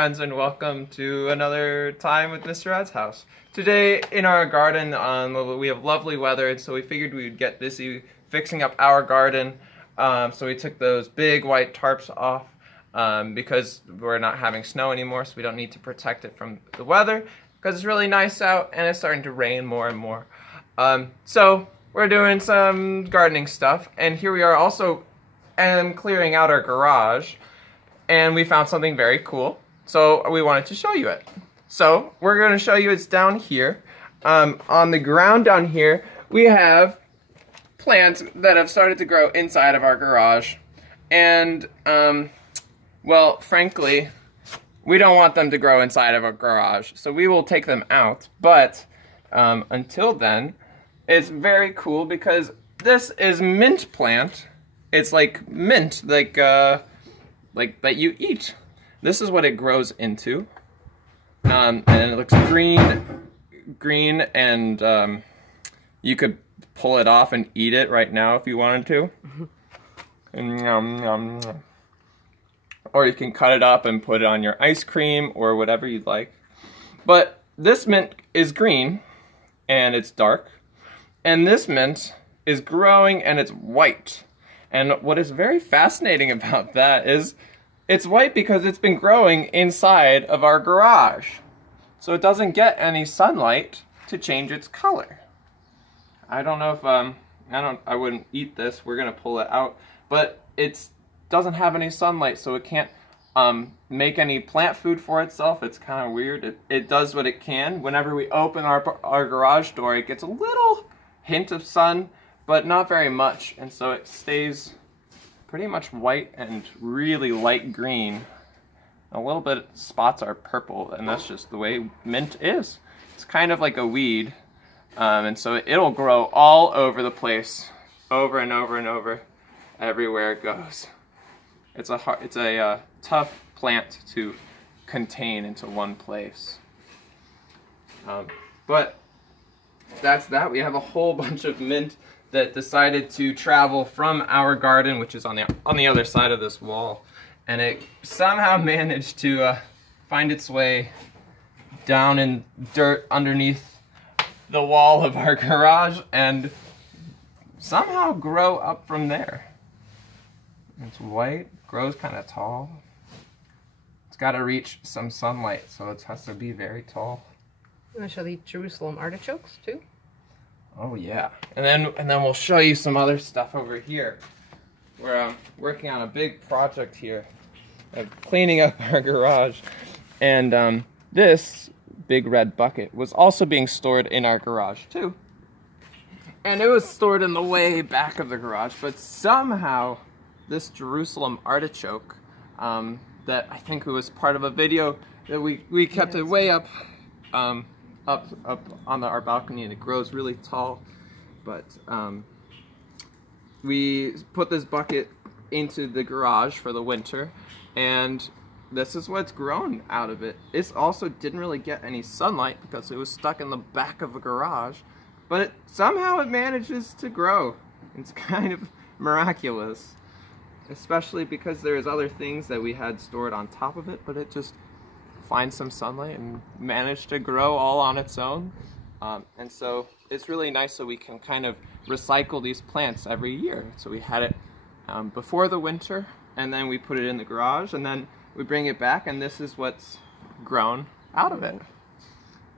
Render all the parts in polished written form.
Friends, and welcome to another time with Mr. Ed's house. Today in our garden, we have lovely weather, and so we figured we would get busy fixing up our garden. So we took those big white tarps off because we're not having snow anymore, so we don't need to protect it from the weather because it's really nice out and it's starting to rain more and more. So we're doing some gardening stuff, and here we are also clearing out our garage, and we found something very cool. So we wanted to show you it. So we're going to show you it's down here. On the ground down here, we have plants that have started to grow inside of our garage. And, well, frankly, we don't want them to grow inside of our garage. So we will take them out. But until then, it's very cool because this is mint plant. It's like mint, like that you eat. This is what it grows into, and it looks green, and you could pull it off and eat it right now if you wanted to. Or you can cut it up and put it on your ice cream or whatever you'd like. But this mint is green, and it's dark, and this mint is growing and it's white. And what is very fascinating about that is it's white because it's been growing inside of our garage. So it doesn't get any sunlight to change its color. I don't know if, I wouldn't eat this. We're gonna pull it out. But it doesn't have any sunlight, so it can't make any plant food for itself. It's kind of weird. It does what it can. Whenever we open our garage door, it gets a little hint of sun, but not very much. And so it stays pretty much white and really light green. A little bit spots are purple, and that's just the way mint is. It's kind of like a weed, and so it'll grow all over the place, over and over and over, everywhere it goes. It's a tough plant to contain into one place. But that's that. We have a whole bunch of mint that decided to travel from our garden, which is on the other side of this wall, and it somehow managed to find its way down in dirt underneath the wall of our garage and somehow grow up from there. It's white, grows kind of tall. It's got to reach some sunlight, so it has to be very tall. I'm going to show the Jerusalem artichokes too. Oh yeah, and then we'll show you some other stuff over here. We're working on a big project here of cleaning up our garage, and this big red bucket was also being stored in our garage too. And it was stored in the way back of the garage, but somehow this Jerusalem artichoke that I think it was part of a video that we kept it way up on our balcony, and it grows really tall. But we put this bucket into the garage for the winter, and this is what's grown out of it. It also didn't really get any sunlight because it was stuck in the back of the garage, but somehow it manages to grow. It's kind of miraculous, especially because there's other things that we had stored on top of it, but it just find some sunlight and manage to grow all on its own. And so it's really nice, so we can kind of recycle these plants every year. So we had it before the winter, and then we put it in the garage, and then we bring it back, and this is what's grown out of it.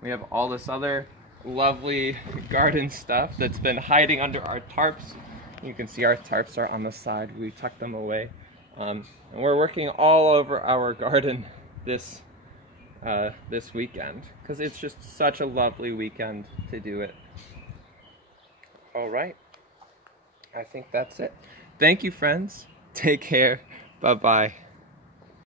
We have all this other lovely garden stuff that's been hiding under our tarps. You can see our tarps are on the side. We tucked them away. And we're working all over our garden this weekend, because it's just such a lovely weekend to do it. All right, I think that's it. Thank you, friends. Take care. Bye-bye.